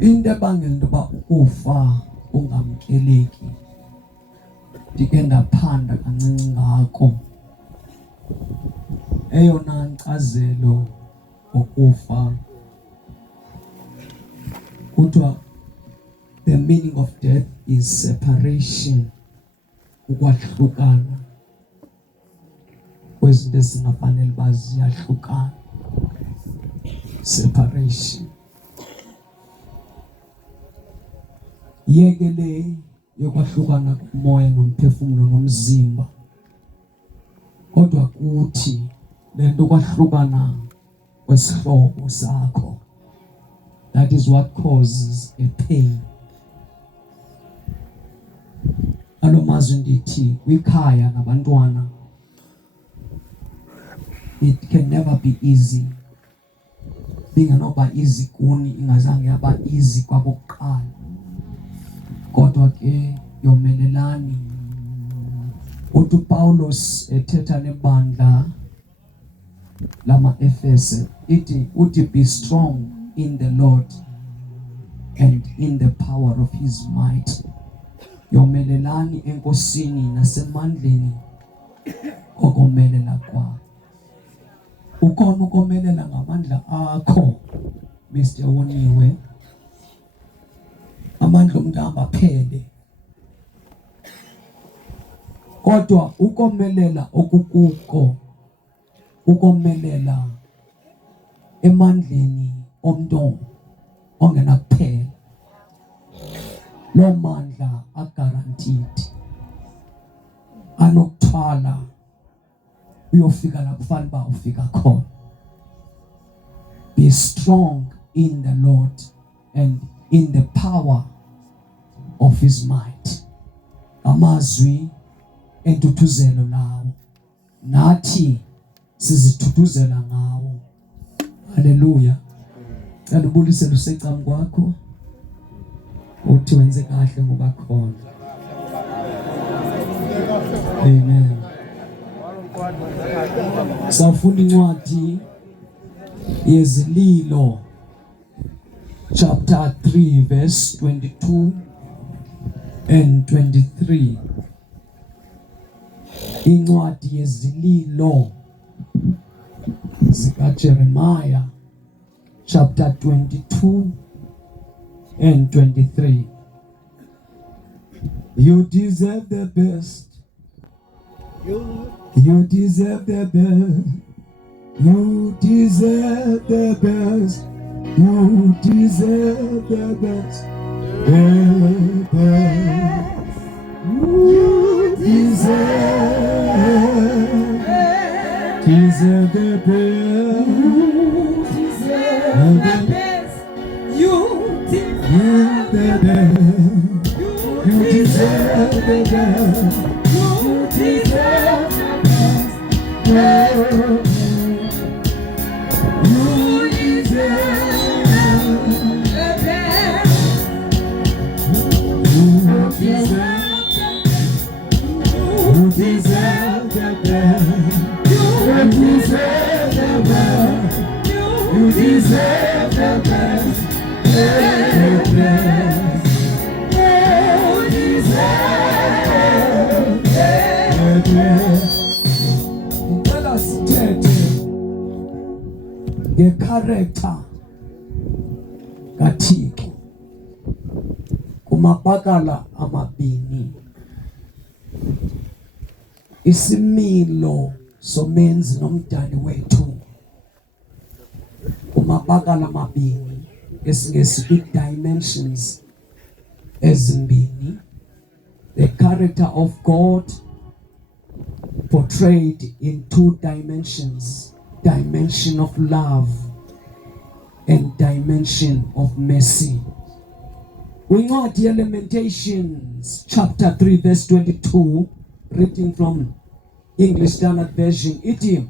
into ebangela intoba ukufa ungamkeleki ndike ndaphanda kancinci ngako. Eyona nkcazelo okufa kuthiwa the meaning of death is separation, ukwahlukana kwezinto ezingafanele uba ziyahlukana, separation. Yeke le yokwahlukana komoya nomphefumulo nomzimba, kodwa kuthi le nto kwahlukana kwesihlobo sakho, that is what causes a pain. Alomazwi ndithi kwikhaya nabantwana, it can never be easy. Ingenoba easy kuni, ingazange yaba easy kwakuqala, kodwa ke yomelelani. Uthi Paulos ethetha nebandla lama Efese uthi be strong in the Lord and in the power of his might. Yomelelani enkosini nasemandleni okomelela kwa. Ukhona ukomelela ngamandla akho, Mr. Woniwe. Amandla umuntu angaphele. Kodwa ukomelela okukuko, ukomelela emandleni omuntu ongenakuphela. Lo mandla aguaranteed, anokuthwala uyofika la kufanele ba ufika khona. Be strong in the Lord and in the power of his might. Amazwi entuthuzelo lawo nathi sizithuthuzela ngawo. Haleluya. Cela ubulisele usecam kwakho uthi wenze kahle ngoba khona. Amen. Sawufunda incwadi yezililo chapter 3 verse 22 and 23. Incwadi yezililo zika Jeremiah chapter 22 and 23. You deserve the best. You deserve the best. You deserve the best. You deserve the best. The best. You deserve the best. You deserve the best. You deserve the best. You deserve the best. You deserve the best. You deserve the best. You deserve the best. You deserve the best. The best. You deserve the best. Ngicela sithethe ngecharacter kaThixo kumabakala amabini. Isimilo somenzi nomdali wethu kumabakala amabini, esingesi dimensions ezimbini. The character of God portrayed in two dimensions, dimension of love and dimension of mercy. We know the Lamentations chapter 3 verse 22, reading from English Standard Version. It is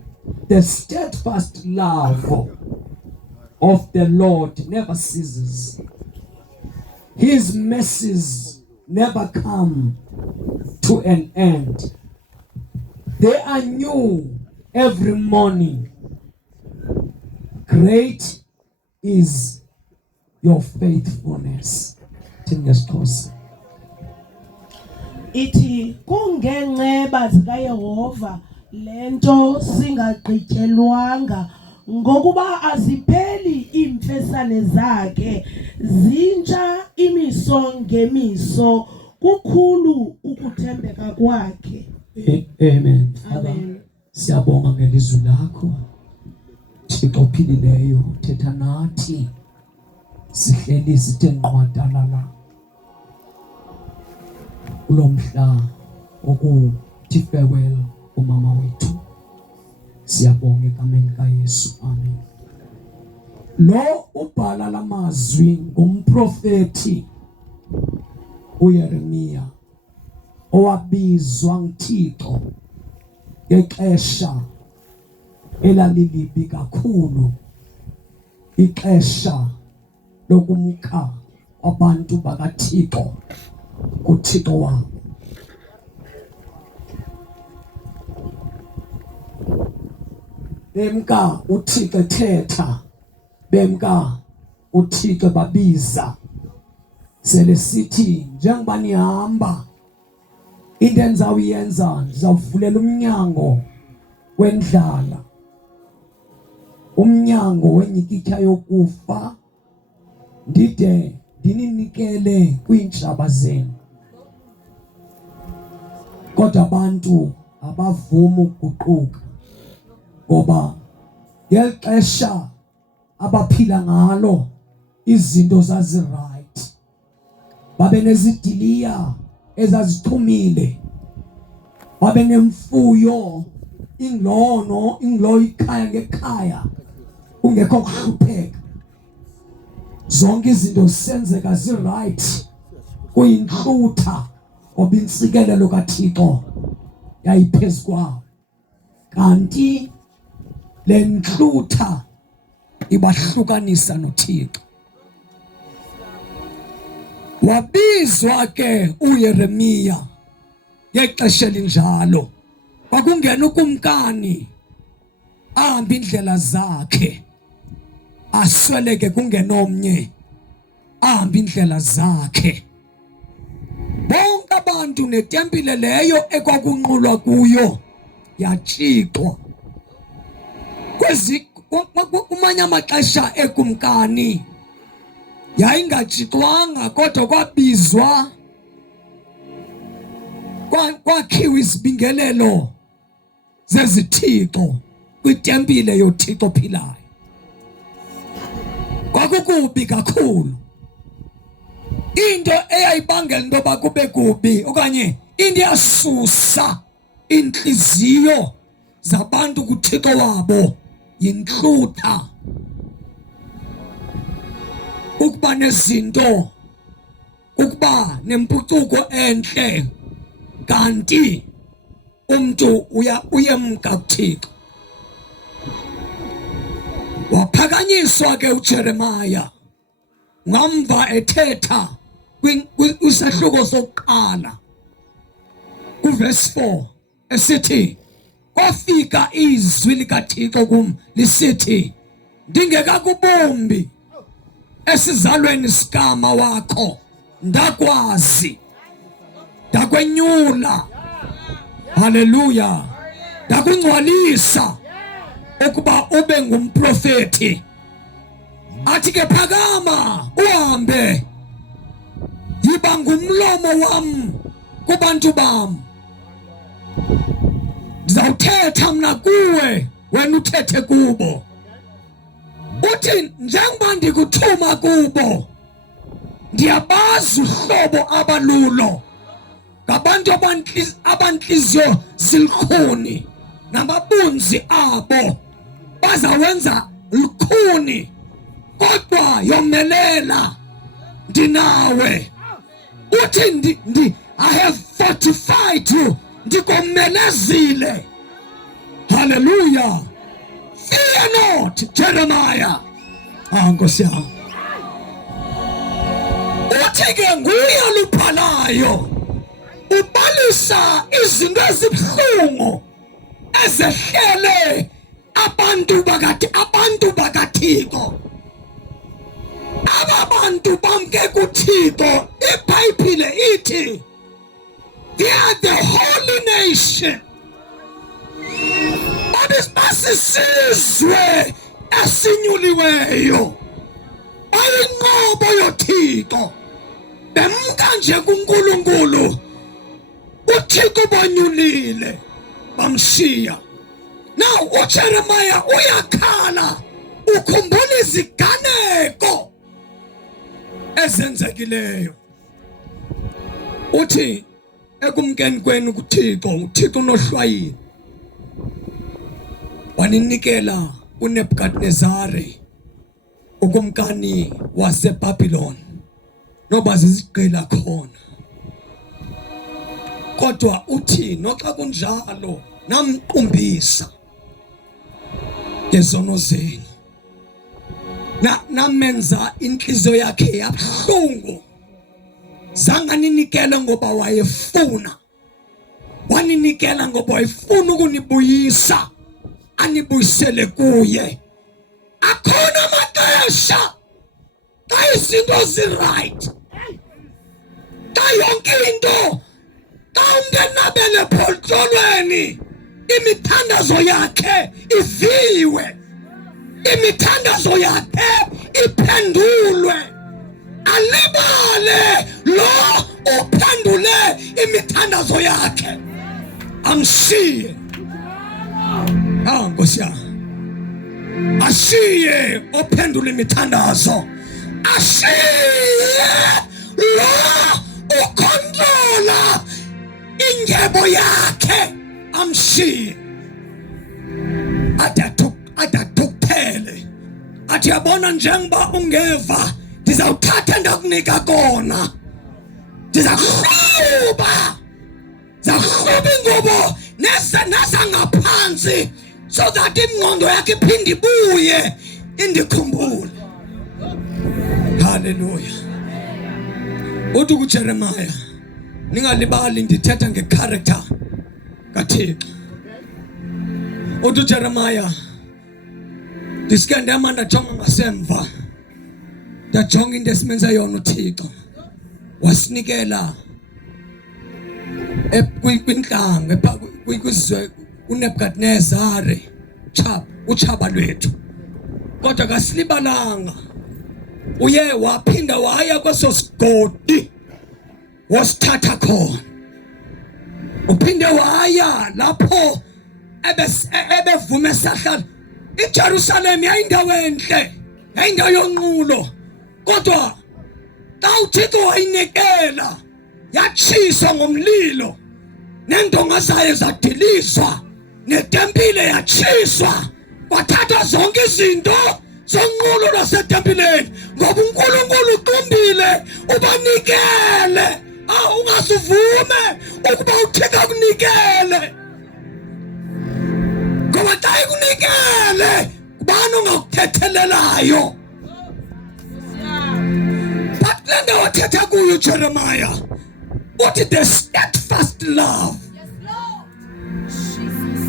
the steadfast love of the Lord never ceases. His mercies never come to an end. They are new every morning. Great is your faithfulness. ThingesiXhosa. Ithi kungenxeba zikaYehova lento singagqityelwanga ngokuba azipheli imfesane zakhe zintsha imiso ngemiso kukhulu ukuthembeka kwakhe. Amen. Amen. Siyabonga ngelizwi lakho. Thixo ophilileyo thetha nathi. Sihleli sithe nqwadalala kulomhla okuthi farewell umama wethu. Siyabonga egameni kaYesu. Amen. Lo ubhala lamazwi ngumprofeti uYeremia owabizwa nguThixo ngexesha elalilibi kakhulu, ixesha lokumka abantu bakaThixo kuThixo wabo. Bemka uThixo ethetha, bemka uThixo babiza. Sele sithi njengoba nihamba into endizawuyenza, ndizawuvulela umnyango wendlala, umnyango wenyikitha yokufa, ndide ndininikele kwiintshaba zenu. Kodwa abantu abavuma ukuguquka ngoba ngeli xesha abaphila ngalo izinto zaziright. Babe nezidiliya ezazithumile, babe nemfuyo inglono ikhaya ngekhaya kungekho kuhlupheka. Zonke izinto zisenzeka ziright, kuyinhlutha ngoba intsikelelo kaThixo yayiphezu kwabo. Kanti le nhlutha ibahlukanisa noThixo. Wabizwa ke uYeremia ngexesha elinjalo. Kwakungena ukumkani ahambe indlela zakhe, asweleke kungenomnye ahambe indlela zakhe. Bonke abantu netempile leyo ekwakunqulwa kuyo yatshixwa. Kumanye amaxesha ekumkani yayingatshixwanga, kodwa kwabizwa kwakhiwa izibingelelo zezithixo kwitempile yoThixo ophilayo. Kwakukubi kakhulu. Into eyayibangela into yoba kube kubi okanye into yasusa inhliziyo zabantu kuThixo wabo yinhlutha. Ukuba nezinto, ukuba nempucuko enhle, kanti umuntu uyemka kuThixo. Waphakanyiswa ke uJeremia ngamva ethetha kwisahluko sokuqala kuverse 4 esithi, kwafika izwi likaThixo kum lisithi, ndingekakubumbi esizalweni sikama wakho ndakwazi, ndakwenyula, haleluya, ndakungcwalisa ukuba ube ngumprofeti. Athi ke phakama uhambe, yiba ngumlomo wam kubantu bam. Ndizawuthetha mna kuwe, wena uthethe kubo. Uthi njengoba ndikuthuma kubo, ndiyabazi uhlobo abalulo, ngabantu abantliziyo zilikhuni, namabunzi abo bazawenza lukhuni, kodwa yomelela ndinawe. Uthi I have fortified you, ndikomelezile. Hallelujah. Fear not, Jeremiah. Nkosi yami. Uthi ke nguye lubhalayo, ubalisa izinto ezibuhlungu ezehlele abantu bakaThixo. Ababantu bamke kuThixo, iBhayibhile ithi they are the holy nation. Basisizwe esinyuliweyo, ayinqobo yoThixo, bemka nje kuNkulunkulu. uThixo bonyulile bamshiya. Now uJeremiah uyakhala, ukhumbula iziganeko ezenzekileyo. Uthi ekumkeni kwenu kuThixo, uThixo unohlwayile waninikela uNebukadnezari ukumkani waseBhabhiloni noba zizigqila khona. Kodwa uthi noxa kunjalo namqumbisa ngezono zenu, namenza inhliziyo yakhe yabuhlungu. Zanganinikela ngoba wayefuna, waninikela ngoba wayefuna ukunibuyisa, anibuyisele kuye. Akhona amaxesha xa izinto zi-right, xa yonke into, xa ungenabele pholtolweni, imithandazo yakhe iviwe, imithandazo yakhe iphendulwe. Alibale lo uphendule imithandazo yakhe, amshiye. Nkosi yami, ashiye ophendula imithandazo, ashiye lo ukontrola ingebo yakhe, amshiye. Adathukuthele athi, yabona njengoba ungeva, ndizawuthatha ndakunika kona, ndizakuhluba ingubo nezangaphansi, so that ingqondo yakhe iphinde ibuye indikhumbule. Hallelujah. Uthi kuJeremiah, ningalibali ndithetha ngecharacter kaThixo. Uthi uJeremiah, ndisike ndema ndajonga ngasemva, ndajonga into esimenze yona uThixo. Wasinikela kwintlanga kwizwe uNebukadnezari, utshaba lwethu. Kodwa kasilibalanga, uye waphinda waya kweso sigodi wasithatha khona. Uphinde waya lapho ebevume esahlala. iJerusalem yayindawo enhle, yayindawo yonqulo. Kodwa xa uThixo wayinikela, yatshiswa ngomlilo, nendonga zayo zadilizwa, netempile yatshiswa, kwathathwa zonke izinto zonqulo lwasetempileni, ngoba uNkulunkulu uqumbile ubanikele. Ungasuvume ukuba uThixo akunikele, ngoba xa ekunikele kubani ongakuthethelelayo. But le nto wathetha kuyo uJeremiah, uthi the steadfast love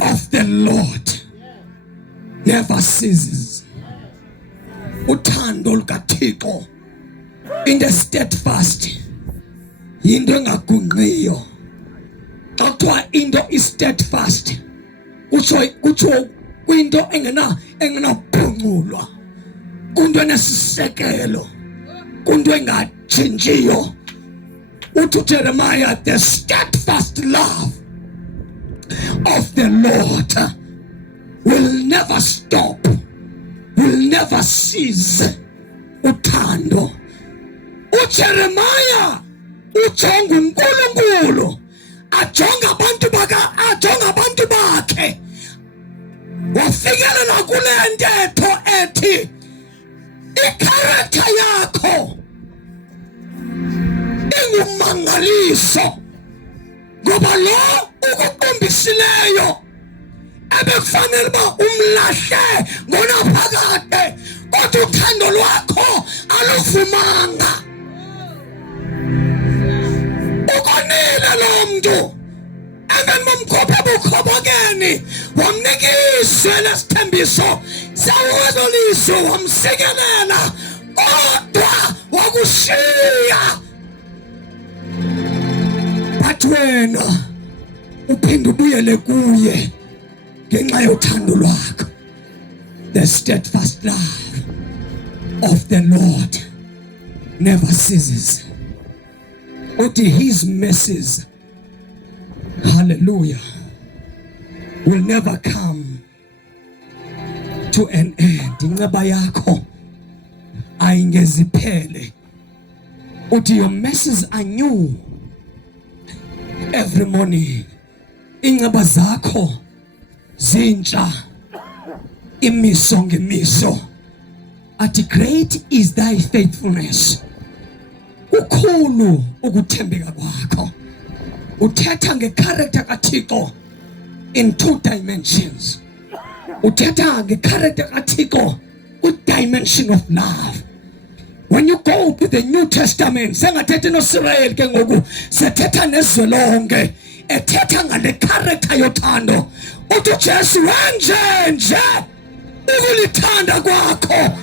of the Lord never ceases. Uthando lukaThixo into steadfast, yinto engagunqiyo. Xa kuthiwa into is-steadfast, kutsho kwinto engenabhunculwa, kwinto enesisekelo, kwinto engatshintshiyo. Uthi uJeremiah, the steadfast love of the Lord will never stop, will never cease. Uthando. uJeremiah ujonga uNkulunkulu, ajonga abantu bakhe. Wafikelela kule ntetho ethi i-character yakho ingumangaliso, ngoba lo ukuqumbisileyo ebekufanele uba umlahle ngonaphakade, kodwa uthando lwakho aluvumanga. Ukonile lo mntu, engani bomkhupha bukhobokeni, wamnika izwi lesithembiso, sawuwezolizwe wamsikelela, kodwa wakushiya but wena uphinde ubuyele kuye ngenxa yothando lwakho. The steadfast love of the Lord never ceases. Uthi his mercies, hallelujah, will never come to an end. Inceba yakho ayingeziphele. Uthi your mercies are new every morning. Inceba zakho zintsha imiso ngemiso. Athi great is thy faithfulness. Ukhulu ukuthembeka kwakho. Uthetha ngecharacter kaThixo in two dimensions. Uthetha ngecharacter kaThixo with dimension of love. When you go to the New Testament, sengathethi noIsrael ke ngoku sethetha nezwe lonke ethetha ngale character yothando. Uthi Jesu wenjenje ukulithanda kwakho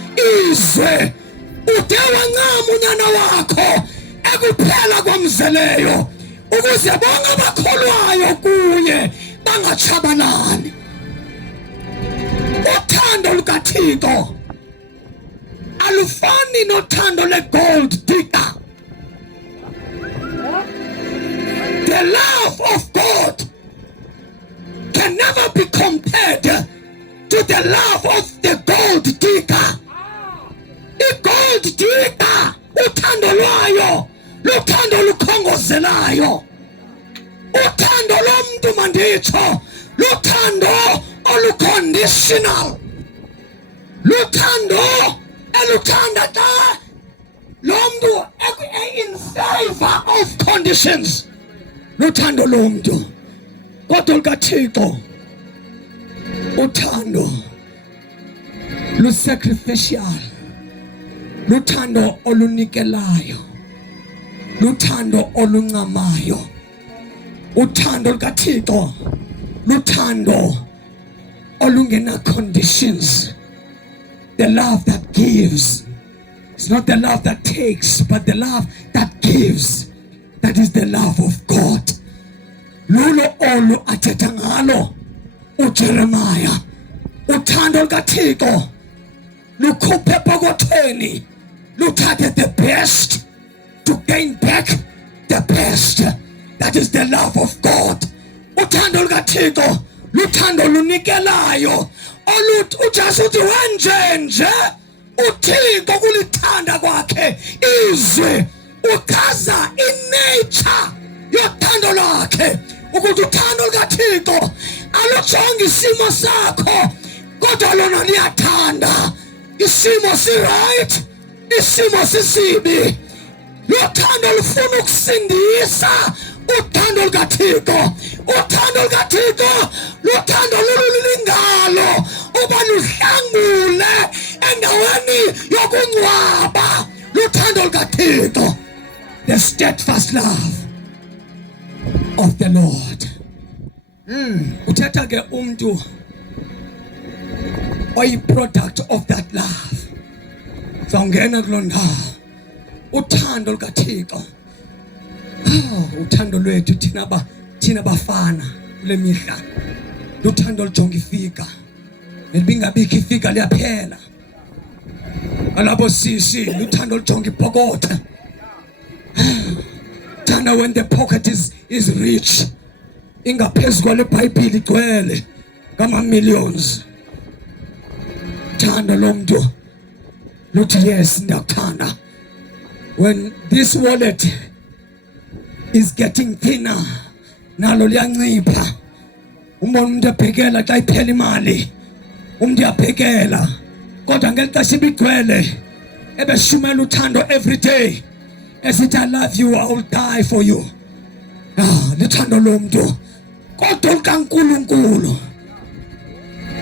izwe ude wancama unyana wakho ekuphela kwamzeleyo ukuze bonke abakholwayo kuye bangatshabalali. Uthando lukaThixo alufani nothando le-gold digger. The love of God can never be compared to the love of the gold digger. I-gold digger uthando lwayo luthando lukhongozelayo. Uthando lomntu manditsho luthando oluconditional. Luthando eluthanda xa lomntu in favor of conditions. Luthando lomntu. Kodwa lukaThixo uthando lu-sacrificial. Luthando olunikelayo. Luthando oluncamayo. Uthando lukaThixo luthando olungena conditions. The love that gives. It's not the love that takes, but the love that gives. That is the love of God. Lulo olu athetha ngalo uJeremiah. Uthando lukaThixo lukhuphe epokothweni luthathe the best to gain back the best. That is the love of God. Uthando lukaThixo luthando lunikelayo oluthi uJesu uthi wenjenje uThixo kulithanda kwakhe izwe. Uchaza inature yothando lwakhe ukuthi uthando lukaThixo alujongi isimo sakho kodwa lona liyathanda. Isimo si-right, isimo sisibi, luthando lufuna ukusindisa. Uthando lukaThixo, uthando lukaThixo luthando lululingalo uba luhlangule endaweni yokungcwaba. Luthando lukaThixo, the steadfast love of the Lord. Uthetha ke umuntu oyi-product of that love. Zawungena kuloo ndawo. Uthando lukaThixo. Uthando lwethu thina bafana kule mihla luthando lujonga ifika. Nelibingabikho ifika liyaphela. Alabo sisi luthando lujonga ipokotha. Thanda when the pocket is rich. Ingaphezu kwale Bhayibhile igcwele ngama-millions. Thanda lo mntu luthi yes ndiyakuthanda. When this wallet is getting thinner, nalo liyancipha. Umbona umuntu ebhekela xa iphela imali. Umuntu uyabhekela. Kodwa ngeli xesha ibigcwele ebeshumela uthando every day. Esithi I love you, I will die for you. Luthando lo mntu. Kodwa lukaNkulunkulu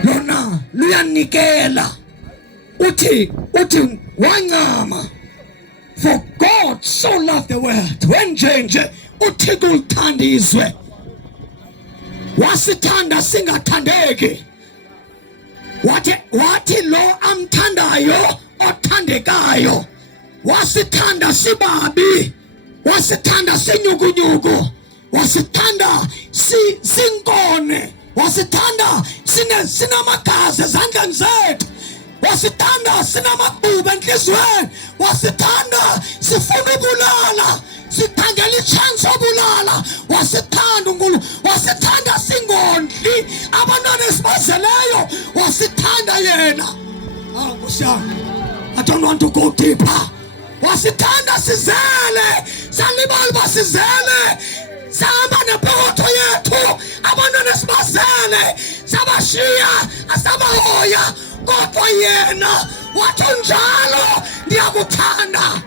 lona luyanikela. Uthi wancama. For God so loved the world. Wenjenje uThixo ulithanda izwe. Wasithanda singathandeki. Wathi lo amthandayo othandekayo wasithanda sibabi, wasithanda sinyukunyuku, wasithanda sinkone, wasithanda sinamagazi ezandleni zethu, wasithanda sinamaqubu enhliziyweni, wasithanda sifuna ubulala, sithangela ichance obulala, wasithanda uNkulunkulu, wasithanda singondli abantwana esibazeleyo, wasithanda yena. I don't want to go deeper. Wasithanda sizele, salibala uba sizele, sahamba nepokotho yethu, abantwana esibazele, sabashiya, asabahoya, kodwa yena wathi njalo ndiyakuthanda.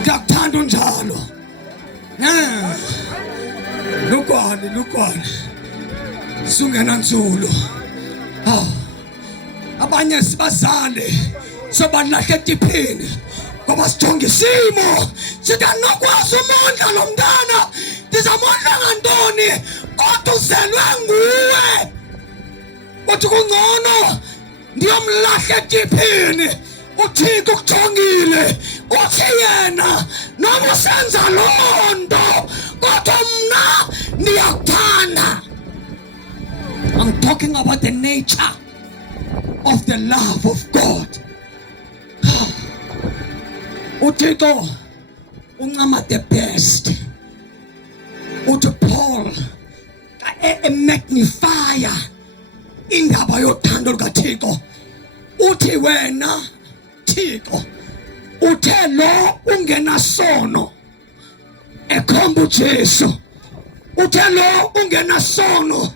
Ndiyakuthanda unjalo. Lukwane sungena nzulu. Abanye sibazale sobalahla etiphini ngoba sijonga isimo, sithi anokwazi umondla lo mntana, ndizamondla ngantoni, kodwa uzelwe nguwe. Uthi kungcono ndiyomlahla etiphini, uThixo ukujongile, uthi yena noma usenza loo nto kodwa mna ndiyakuthanda. I'm talking about the nature of the love of God. uThixo uncama the best. Uthi Paul magnifier indaba yothando lukaThixo, uthi wena Thixo uthe lo ungenasono, ekhomba uJesu, uthe lo ungenasono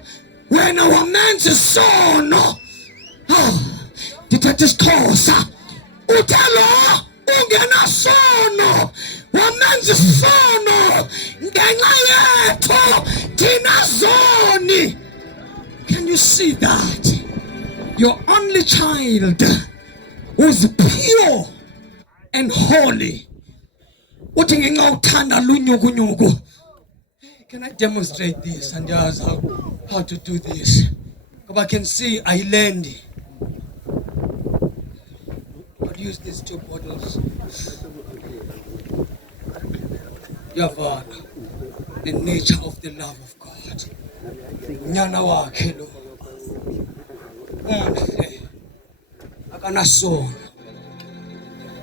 wena wamenza isono. Ndithetha isiXhosa, uthe lo ungenasono wamenza isono ngenxa yethu thina zoni. Can you see that? Your only child was pure and holy. Uthi ngenxa uthanda lunyukunyuku. Can I demonstrate this and ask how to do this? Because I can see Ailendi. I'll use these two bottles. Yavana, the nature of the love of God. Nyana wakhe lo. Muhle. Akanasono.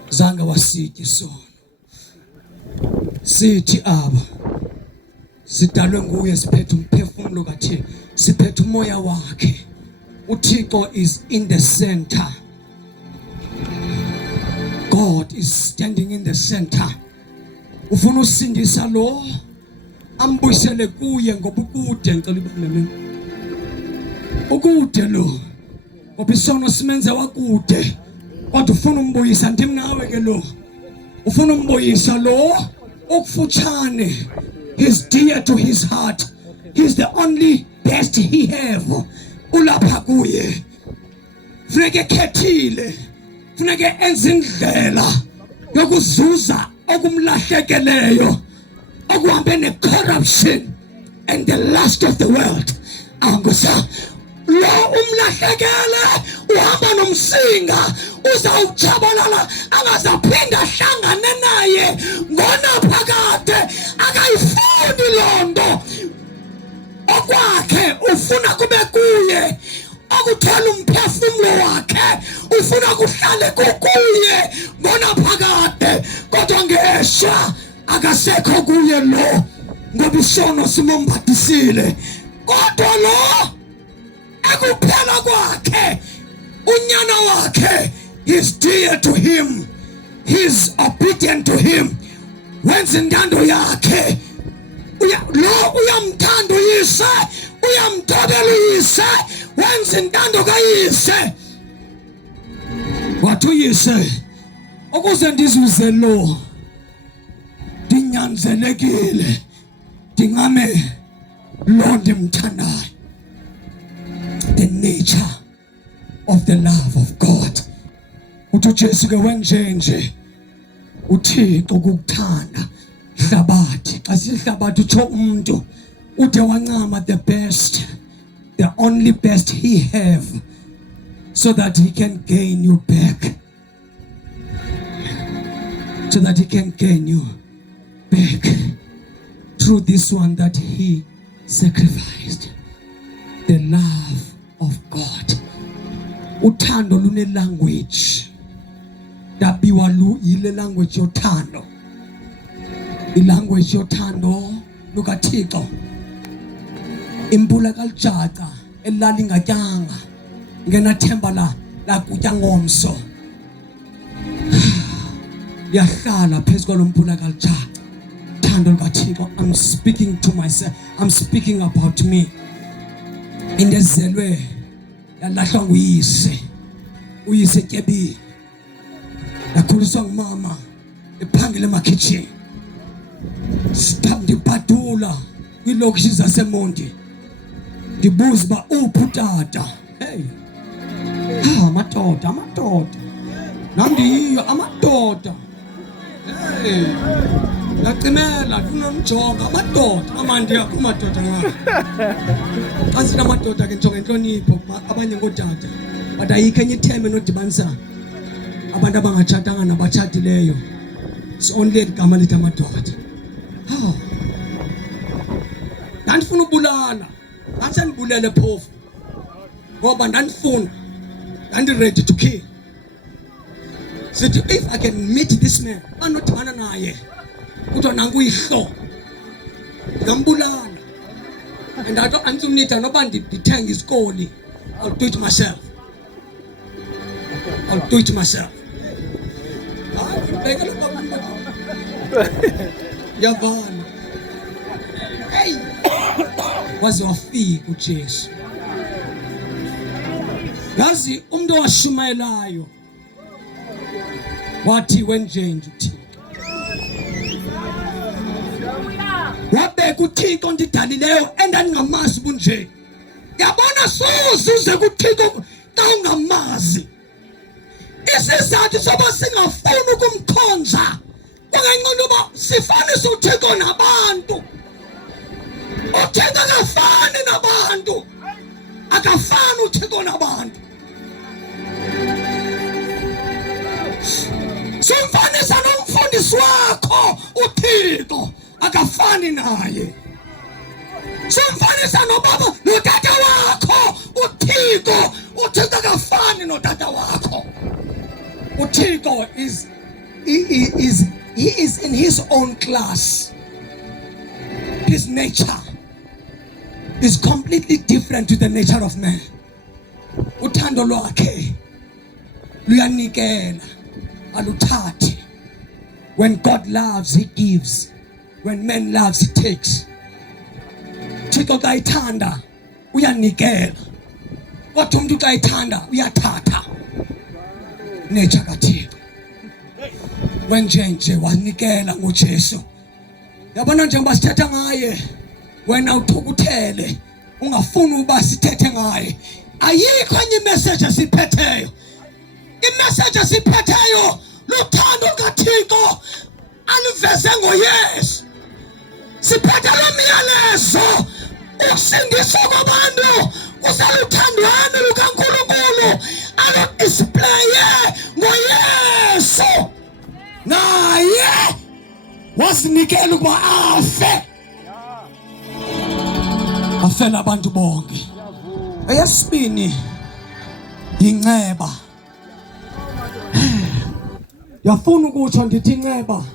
Zange wasitya isono. Sithi aba sidalwe nguye, siphethe umphefumulo kaThixo, siphethe umoya wakhe. uThixo is in the center. God is standing in the center. Ufuna usindisa lo, ambuyisele kuye ngoba ukude, ngicela ibameme. Ukude lo, ngoba isono simenze wakude, kodwa ufuna umbuyisa. Ndim nawe ke lo, ufuna umbuyisa lo okufutshane. He's dear to his heart. He's the only best he have. Ulapha kuye. Funeke khethile. Funeke enze indlela yokuzuza okumlahlekeleyo, okuhambe ne-corruption and the lust of the world. Angusa lo umlahlekele uhamba nomsinga, uzawujabalala, angazaphinda ahlangane naye ngonaphakade, akayifuni loo nto. Okwakhe ufuna kube kuye, okuthwala umphefumulo wakhe ufuna kuhlale kukuye ngonaphakade, kodwa ngeshwa akasekho kuye lo, ngoba isono simombadisile. Kodwa lo ekuphela kwakhe, unyana wakhe, he's dear to him, he's obedient to him, wenza intando yakhe. Lo uyamthanda uyise, uyamtobela uyise, wenza intando kayise. Wathi uyise, ukuze ndizuze lo, ndinyanzelekile ndingame lo ndimthandayo. The nature of the love of God. Uthi uJesu ke wenjenje, uThixo ukukuthanda hlabathi. Xa sihlabathi utsho umuntu, ude wancama the best, the only best he have, so that he can gain you back. so that he can gain you back through this one that he sacrificed. The love of God. Uthando lune language. Dabiwa lu ile language yothando. Ilanguage yothando lukaThixo. Impula kaLjaca elali ngatyanga ngenathemba la kutya ngomso. Yahlala phezu kwalompula kaLjaca. Thando lukaThixo. I'm speaking to myself. I'm speaking about me. Indezelwe yalahlwa nguyise. Uyise etyebile. Yakhuliswa ngumama ephangela emakitchen. Ndibhadula kwiilokishi zaseMonti. Ndibuza uba uphi utata. Hey. Amadoda. Nandiyo amadoda. Hey. Ndacimela kunomjonga amadoda. Mama ndiyakho amadoda ngapha. Xa sina amadoda ke njonga intlonipho abanye ngootata. But ayikho enye ithembe nodibanisa abantu abangatshatanga nabatshatileyo. It's only igama lithi amadoda. Ndandifuna ubulala. Ndandisandibulele phofu. Ngoba ndandifuna. Ready to kill. So if I can meet this man, anodibana naye. Kuthiwa nanku uyihlo. Ndingambulala. And I don't antsumnitha noba ndithenge isikoli. I'll do it myself. Yavana. Hey. Waze wafika uJesu. Yazi umuntu owashumayelayo wathi wenjenje uThixo. Wabeka uThixo ondidalileyo endandingamazi bunje. Yabona sozuze kuThixo xa ungamazi. Isizathu soba singafuni ukumkhonza kungangcono uba sifanise uThixo nabantu. uThixo akafani nabantu. Akafani uThixo nabantu. Simfanisa nomfundisi wakho uThixo akafani naye. Simfanisa nobaba notata wakho uThixo. uThixo akafani notata wakho. uThixo he is in his own class. His nature is completely different to the nature of man. Uthando lwakhe luyanikela aluthathi. When God loves, he gives. When man loves, he takes. Thixo xa ithanda uyanikela. Kodwa umuntu xa ithanda uyathatha. Nature kaThixo. Wenjenje wanikela ngoJesu. Yabona njengoba sithetha ngaye, wena uthukuthele ungafuni uba sithethe ngaye. Ayikho enye imessage esiphetheyo. Imessage esiphetheyo luthando kaThixo aluveze ngoYesu. Siphethe lo myalezo ukusindiswa kwabantu kuseluthandweni lukaNkulunkulu aludisplaye ngoYesu. Naye wasinikela ukuba afe. Afela abantu bonke. Eyesibini inceba. Yafuna ukutsho ndithi inceba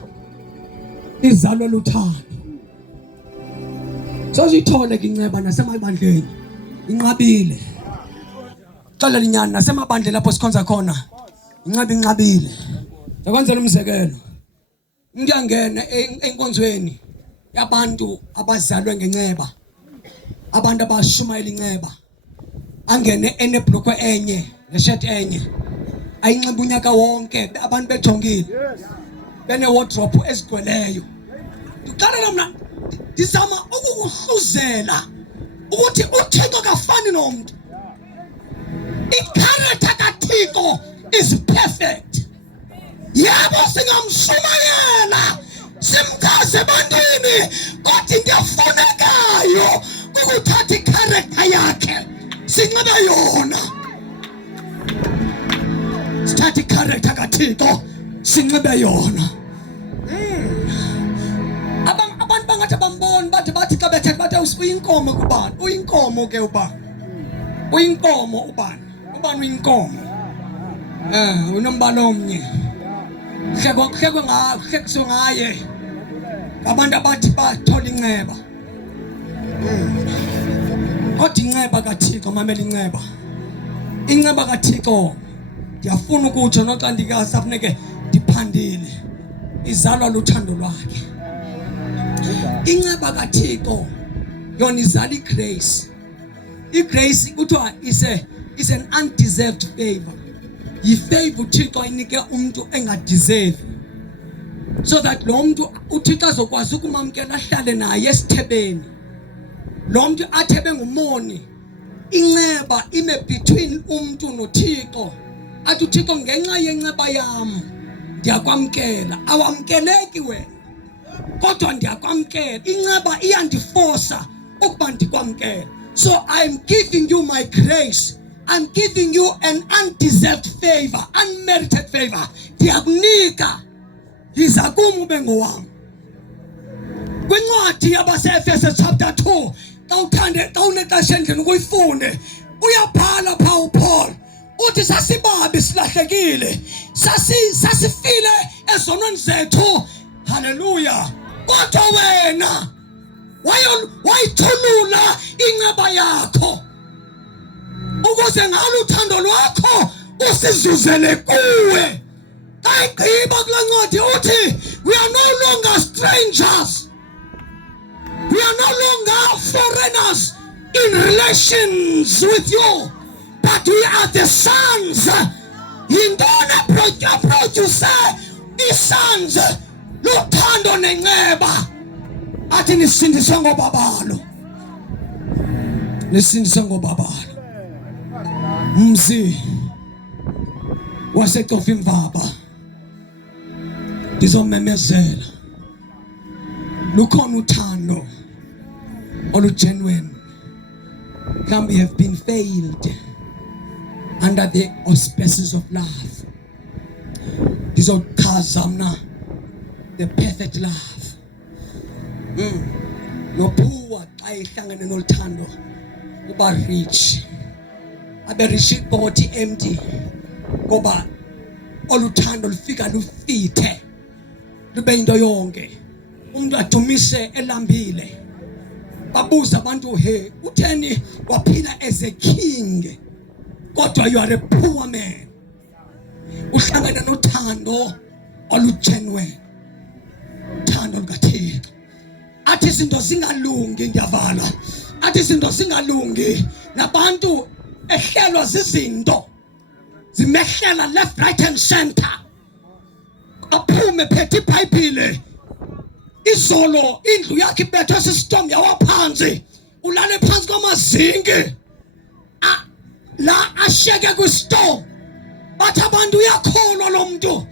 izalwe luthando. Sozithole ke inceba nasemabandleni inqabile. Xalela inyani nasemabandleni lapho sikhonza khona inceba inqabile. Ngikwenzela umzekelo. Ngiyangena enkonzweni yabantu abazalwe ngenceba. Abantu abashumayela inceba. Angene enebhlokwe enye neshirt enye. Ayinxiba unyaka wonke abantu bejongile. Bene wardrobe ezigcweleyo. Uqalela mna ndizama ukukuhluzela ukuthi uThixo kafani nomuntu. I-character kaThixo is perfect. Yabo singamshumayela simchaze ebantwini kodwa into efunekayo ukuthatha i-character yakhe sinxibe yona. Sithatha i-character kaThixo sinxibe yona. bathi bambona bathi xa bethetha bathi uyinkomo kubani uyinkomo ke ubani uyinkomo ubani uyinkomo unombala omnye hlekwe ngaye abantu abathi bathola inceba kodwa inceba kaThixo mamela inceba kaThixo ndiyafuna ukutsho noxa ndikasafuneke ndiphandile izalwa luthando lwakhe inceba kaThixo yona izala igrace kuthiwa is an undeserved favor yifavor uThixo ayinike umuntu engadeserve so that lo muntu uThixo azokwazi ukumamkela ahlale naye esithebeni lo muntu athebe ngumoni inceba ime between umuntu noThixo athi uThixo ngenxa yenceba yami ndiyakwamkela awamkeleki wena kodwa ndiyakwamkela inceba iyandiforsa ukuba ndikwamkela so I'm giving you my grace I'm giving you an undeserved favor unmerited favor ndiyakunika yiza kum ube ngowami kwincwadi yabaseEfeso chapter 2 xa unexesha endlini ukuyifunde uyabhala pha uPaul uthi sasibabi silahlekile sasifile ezonweni zethu haleluya kodwa wena wayithulula inceba yakho ukuze ngalo uthando lwakho usizuzele kuwe ayigqiba kula ncwadi uthi we are no longer strangers we are no longer foreigners in relations with you but we are the sons yintona produce i-sons luthando nenceba athi nisindiswe ngobabalo mzi wasecofa imvaba ndizomemezela lukhona uthando olugenuine we have been failed under the auspices of love ndizochaza mna the perfect love nophuwa xa ihlangene noluthando uba rich abe rich body empty ngoba oluthando lufika lufithe lube into yonke umuntu adumise elambile babuza abantu he utheni waphila as a king kodwa you are a poor man uhlangana nothando olugenuine uthando lukaThixo athi izinto zingalungi ndiyavala athi izinto zingalungi nabantu ehlelwa zizinto zimehlela left right and center aphume phethe iBhayibhile izolo indlu yakhe ibethwe sisitom yawaphansi ulale phansi kwamazinki la ashiyeke kwistorm bathi abantu uyakholwa lo muntu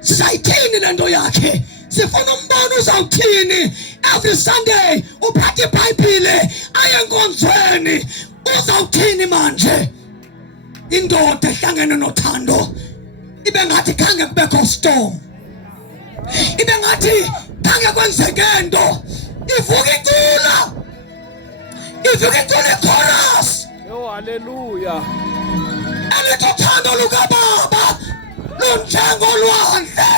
sizayithini lento yakhe sifuna umbona uzawuthini every Sunday uphathe iBhayibhile aye enkonzweni uzawuthini manje indoda ehlangene nothando ibe ngathi khange kubekho storm ibe ngathi khange kwenzeke into ivuka icula ichorus haleluya elitothando lukababa lunjengolwandle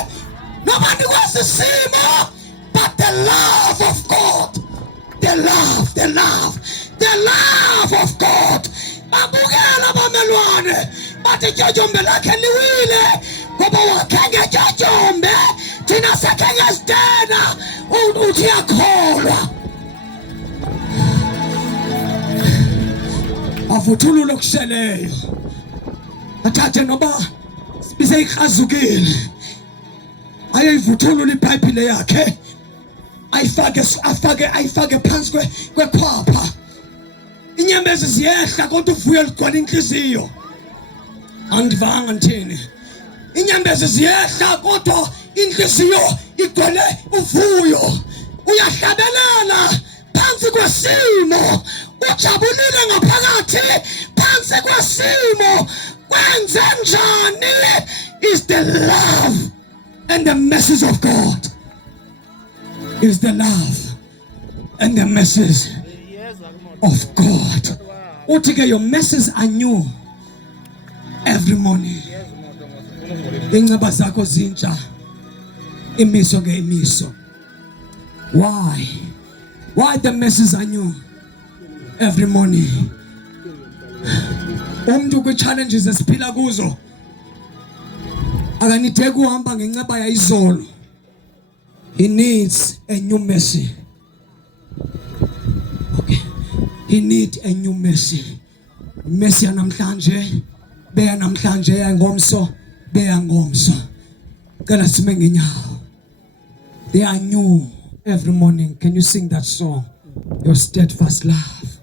noma nikwasisimo but the love of God the love of God babukela bamelwane bathi tyotyombe lakhe liwile ngoba wakhenge tyotyombe thina sakhenge sidena uthi yakholwa avuthulule okusheleyo athathe noba sibize ikrazukile ayivuthulule iBhayibhile yakhe ayifake phansi kwekhwapha inyembezi ziyehla kodwa uvuyo ligcwala inhliziyo andivanga nthini inyembezi ziyehla kodwa inhliziyo igcwele uvuyo uyahlabelela phansi kwesimo ujabulile ngaphakathi phansi kwesimo kwenze njani is the love and the message of God is the love and the mercies of God. Uthi ke your mercies are new every morning. Ingceba zakho zintsha imiso ngeimiso. Why the mercies are new every morning? Umuntu kwi challenges esiphila kuzo akanitheka uhamba ngenceba yayizolo. He needs a new mercy. Okay. He needs a new mercy. Mercy yanamhlanje, beya namhlanje yangomso, beya ngomso. Kana sime ngenyawo. They are new every morning. Can you sing that song? Your steadfast love.